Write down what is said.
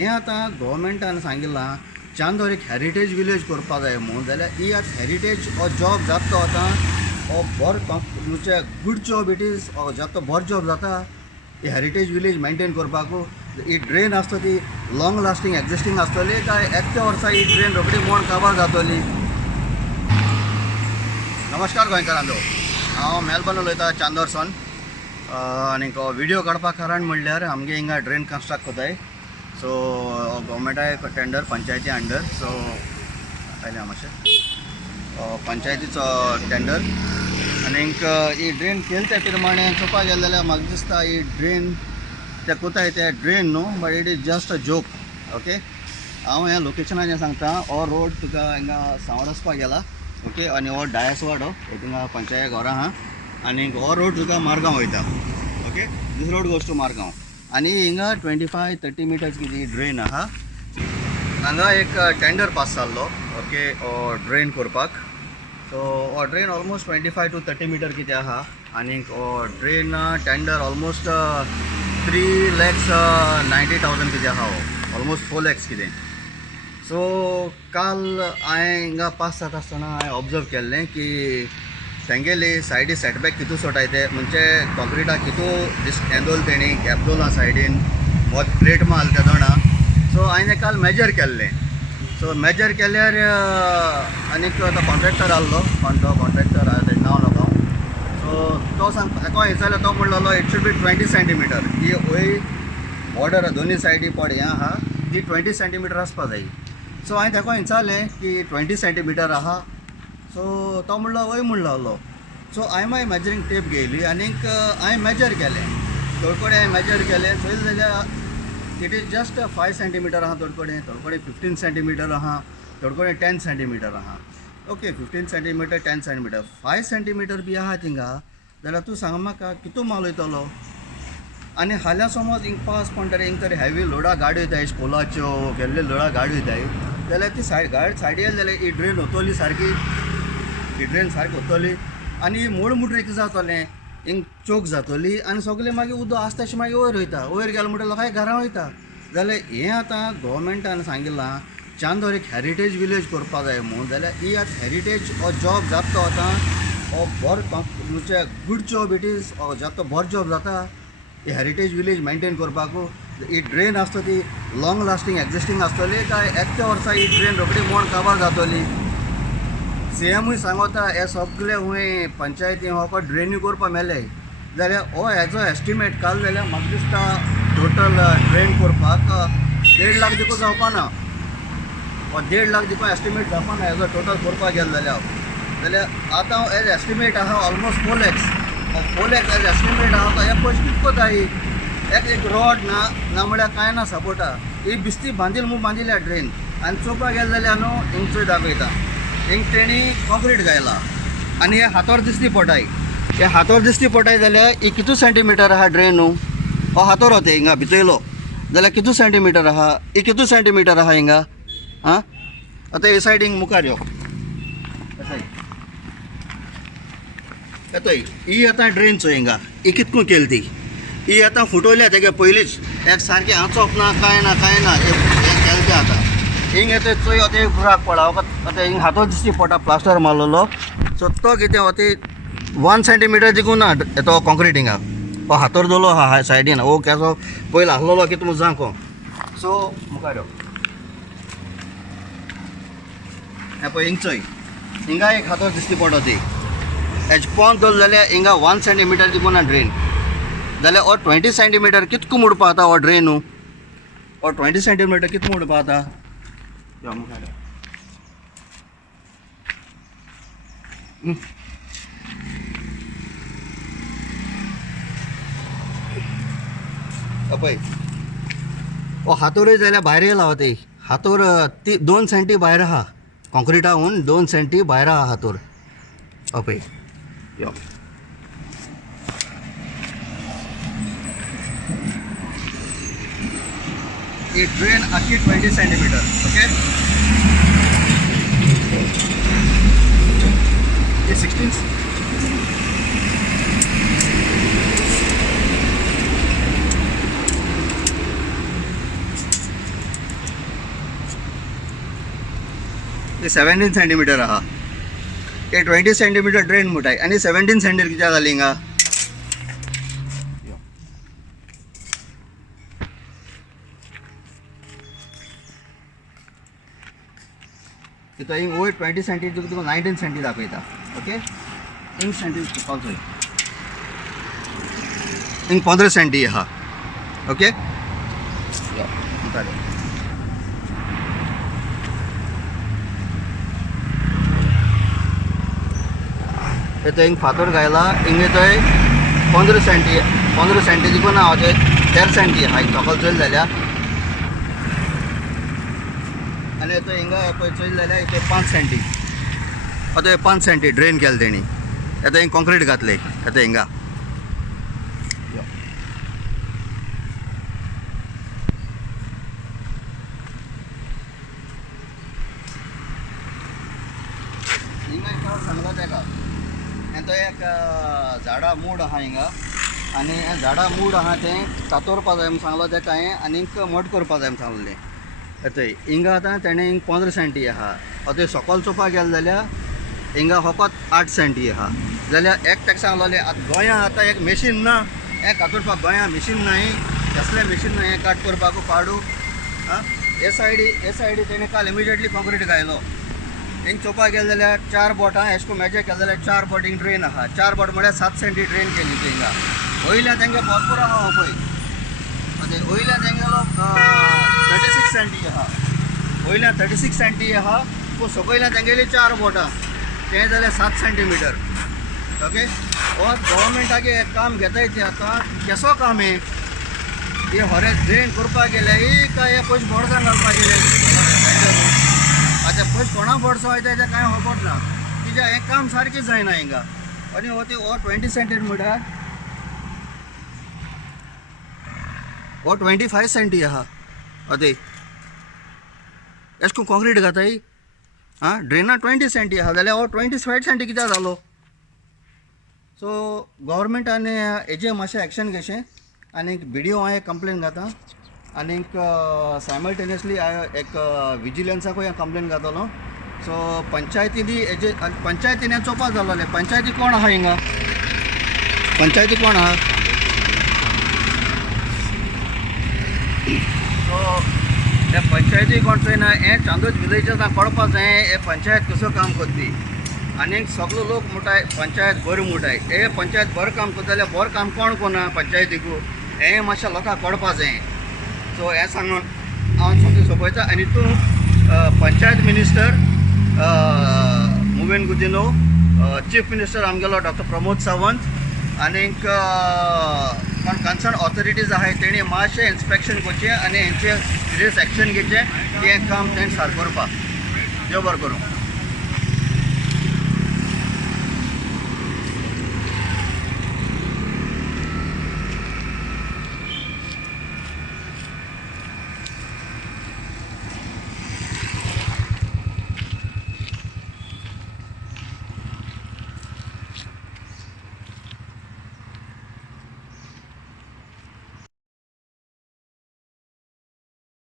हें आतां गोवोरमेंटान सांगिल्लां चांदोर एक हेरिटेज विलेज करपा जाय म्हणून जाल्यार ही आतां हेरिटेज हो जॉब जाता तो आतां हो बरो म्हणजे गूड जॉब इट इज जाता तो बरो जॉब जाता ही हेरिटेज विलेज मेंटेन करपाक ही ड्रेन आसता ती लॉंग लास्टींग एक्जिस्टींग आसतली काय एकट्या वर्सा ही ड्रेन रोखडी मोड काबार जातली. नमस्कार गोंयकारांचो, हांव मेलबर्न उलयतां चांदोरसून. आनीक व्हिडिओ काडपा कारण म्हणल्यार आमगे हिंगा ड्रेन कंस्ट्रक्ट कोताय. सो गव्हर्मेंटाक टेंडर पंचायती अंडर. सो आयलें मातशें पंचायतीचो टेंडर आनीक ही ड्रेन केले त्या प्रमाणे चोवपाक गेले जाल्यार म्हाका दिसता ही ड्रेन ते कोताय ते ड्रेन न्हू, but it is just a joke. Okay, हांव ह्या लोकेशनाचें सांगता. हो रोड तुका हिंगा सांवड वचपाक गेला. ओके, आनी हो डायसवाड हो थिंगा पंचायत घरां आहा. आनीक हो रोड तुका मारगांव वयता. Okay, this road goes to Margao. आनी हिंगा 25-30 मिटर्स कितें ड्रेन आहा. हांगा एक टेंडर पास जाल्लो. ओके, ड्रेन करपाक. सो हो ड्रेन ऑलमोस्ट 25-30 मिटर कितें आहा. आनीक हो ड्रेन टेंडर ऑलमोस्ट 3,90,000 कितें आहा. हो ऑलमोस्ट 4 lakhs कितें. सो काल हांवें हिंगा पास जाता आसतना हांवें ऑब्जर्व केल्लें की तेंगेली सायडी सेटबॅक कितू सोटाय ते म्हणजे कॉन्क्रिटाक कितू येदोल तेणी गॅप दोला सायडीन बहुत प्लेट माल ते दोना. सो हांवें काल मेजर केल्लें. सो मेजर केल्यार आनीक तो कॉन्ट्रॅक्टर आहलो, तो कॉन्ट्रॅक्टर आहा तेजें नांव नाका. सो तो सांग ताका विचारलें, तो म्हणलोलो इट शूड बी 20 सेंटीमीटर. ही वय बॉर्डर दोनी सायडी पड हें आहा ती 20 सेंटीमीटर आसपा जाय. सो हांवें ताका विचारलें की 20 सेंटीमीटर आहा. सो तो म्हणलो वय म्हणलो आहलो. सो हांवें मागीर मेजरींग टेप घेयली आनीक हांवें मेजर केलें. थोडे कडेन हांवें मेजर केलें चोयलें जाल्यार इट इज जस्ट 5 सेंटीमीटर आहा. थोडे कडेन 15 सेंटीमीटर आहा. थोडे कडेन 10 सेंटीमीटर आहा. ओके, 15 सेंटीमीटर 10 सेंटीमीटर 5 सेंटीमीटर बी आहा थिंगा जाल्यार तूं सांग म्हाका कितू माल वयतलो. आनी हाल्या समज हिंग पास म्हणटा हिंग तरी हेवी लोडा गाडी वयताय, स्पोलाच्यो गेल्ले लोडा गाडी वयताय जाल्यार ती गाडी सायडी येयली जाल्यार ही ड्रेन वतली सारकी. ही ड्रेन सारकी वतली आनी मोड मुड्री कितें जातलें हिंग चोक जातली आनी सगळें मागीर उदक आसता तशें मागीर वयर वयता. वयर गेलें म्हणटा लोकांय घरां वयता. जाल्यार हें आतां गोवोरमेंटान सांगिल्लां चांदोर एक हेरिटेज विलेज करपा जाय म्हणून. जाल्यार ही आतां हेरिटेज हो जॉब जाता तो आतां हो बरो म्हणजे गूड जॉब इट इज जाता तो बरो जॉब जाता ही हेरिटेज विलेज मेंटेन करपाक. ही ड्रेन आसता ती लॉंग लास्टींग एक्जिस्टींग आसतली काय एकट्या वर्सा ही ड्रेन रोखडी मोड काबार जातली. सीएमूय सांगता हे सगळे हूंय पंचायती हो ड्रेनी करपा मेले जाल्यार हो हेजो एस्टिमेट काल जाल्यार म्हाका दिसता टोटल ड्रेन करपाक 1.5 लाख देखून जावपाना. हो 1.5 लाख देखून एस्टिमेट जावपाना हेजो टोटल करपाक गेलो जाल्यार आतां हेज एस्टिमेट आहा almost 4 lakhs. 4 lakhs hedge estimate आहा तो हे पयशे कितें कोताय. एक रॉड ना म्हळ्यार कांय ना सपोर्टा. ही बिस्ती बांदिल म्हूण बांदिल्या ड्रेन आनी चोवपाक गेले जाल्यार न्हू हिंग चोय दाखयता हिंग तेणी कॉन्क्रीट घायला आनी हे हातोर दिसती पडटाय. हे हातोर दिसती पडटाय जाल्यार ही कितू सेंटीमीटर आहा ड्रेन न्हू. हो हातोर होते हिंगा भितरलो जाल्यार कितू सेंटीमीटर आहा. ही कितू सेंटीमीटर आहा हिंगा. आं आतां हे सायड हिंग मुखार यो येतोय. ही आतां ड्रेन चोय हिंगा ही कितको केली ती. ही आतां फुटोयल्या तेगे पयलींच एक सारकें आंचोप ना कांय ना हे केलें तें आतां हिंग येते चोय होते बुराक पडा. आतां हिंग हातोर दिसती पडटा प्लास्टर मारलेलो. सो तो कितें होते 1 सेंटीमीटर देखून ना तो कॉन्क्रीट हिंगा. हो हातोर दवरलो आहा सायडीन. हो केसो पयलो आहलोलो कितें म्हूण सांगो. सो मुखार यो हे पळय हिंग चोय हिंगा एक हातोर दिसती पडटा ती हेज पोंद दवरलो जाल्यार हिंगा 1 सेंटीमीटर देखून ना ड्रेन. जाल्यार हो 20 सेंटीमीटर कितको मुडपा आता हो ड्रेन न्हू. हो 20 सेंटीमीटर कितको मुडपा आता. यो मुखार पळय हो हातोरूय जाल्यार भायर येयला. हो ते हातोर ती 2 सेंटी भायर आहा कॉन्क्रिटाहून 2 सेंटी भायर आहा हातोर. पळय यो ही ड्रेन आखी 20 सेंटीमीटर. ओके, ये 16 16 ते 17 सेंटीमीटर आहा. ते 20 सेंटीमीटर ड्रेन मुटाय आनी 17 सेंटीमीटर कित्याक जाली हिंगा. तो हिंग वयर 20 सेंटी तुका 19 सेंटी दाखयता. ओके हिंग सेंटी चोय हिंग 15 सेंटी आहा. ओके तो हिंग फातर घायला हिंगे थंय 15 सेंटी देखून ना 13 सेंटी आहा सकल चोयल जाल्यार. आनी तो हिंगा पळय चोयल जाल्यार इथे 5 सेंटी. आतां 5 सेंटी ड्रेन केलें तेणी. आतां हिंग कॉन्क्रीट घातले आतां हिंगा. हिंगा सांगला तेका तो एक झाडां मूड आहा हिंगा आनी झाडां मूड आहा तें तातोरपा जाय म्हणून सांगलो तेका हांवें आनीक मट करपा जाय म्हणून सांगलें. थंय हिंगा आतां तेणें हिंग 15 सेंटी आहा. आतां सकयल चोवपाक गेले जाल्यार हिंगा फकत 8 सेंटी आहा. जाल्यार एक तेका सांगलोलें आतां गोंयां आतां एक मेशीन ना हें कातोरपाक. गोंयां मेशीन नाय कसलें मेशीन ना हें काट करपाक पाडू. हे सायडी तेणें काल इमिजिएटली कॉन्क्रीट घायलो. हिंग चोवपाक गेले जाल्यार 4 बोटां एश को मॅजर केले जाल्यार 4 बोट हिंग ड्रेन आहा. 4 बोट म्हळ्यार 7 सेंटी ड्रेन केली ती हिंगा. वयल्यान तेंगे भरपूर आहा हो पळय. आतां वयल्यान तेंगेलो 36 सेंटी आहा. वयल्यान 36 सेंटी आहा पूण सकयल्यान तेंगेली 4 बोटां तें जाल्यार 7 सेंटीमीटर. ओके हो गव्हर्मेंटागे एक काम घेताय तें आतां केसो काम हें हे होरे ड्रेन करपाक गेले काय हे पयशे बोडसान घालपाक गेले. आतां पयशे कोणा बोडसो वयता तें कांय खबर ना. कित्याक हें काम सारकें जायना हिंगा. आनी हो 20 सेंटीमीटर हो 25 सेंटी आहा. आतां एश को कॉन्क्रीट घाताय ड्रेनां 20 सेंटी आहा जाल्यार हो 25 सेंटी कित्याक जालो. सो गव्हर्मेंटान हेजेर मातशें एक्शन घेवचें. आनीक व्हिडियो हांवें कंप्लेन घातां आनीक सायमल्टेनियसली एक विजिलन्साकूय कंप्लेन घातलो. सो पंचायतीनी हेजे पंचायतीन हें चोवपाक जालोलें. पंचायती कोण आहा हिंगा. पंचायती कोण आहा. सो हे पंचायती कोण चोयना हें चांदोद विलेजांत कळपाक जाय हे पंचायत कसो काम करती. आनीक सगलो लोक म्हणटाय पंचायत बरी म्हणटाय. हे पंचायत बरें काम करता जाल्यार बरें काम कोण कोना पंचायतीकू हें मातशें लोकांक कळपाक जाय. सो हें सांगून हांव सगळें सोंपयता. आनी तूं panchayat minister मुवेन Gudino chief minister आमगेलो डॉक्टर प्रमोद सावंत आनीक कोण कन्सर्न ऑथॉरिटीज आहाय तेणी मातशें इन्स्पेक्शन करचें आनी हेंचेर सिरियस एक्शन घेवचें की हें काम तें सारकें करपाक. देव बरें करूं.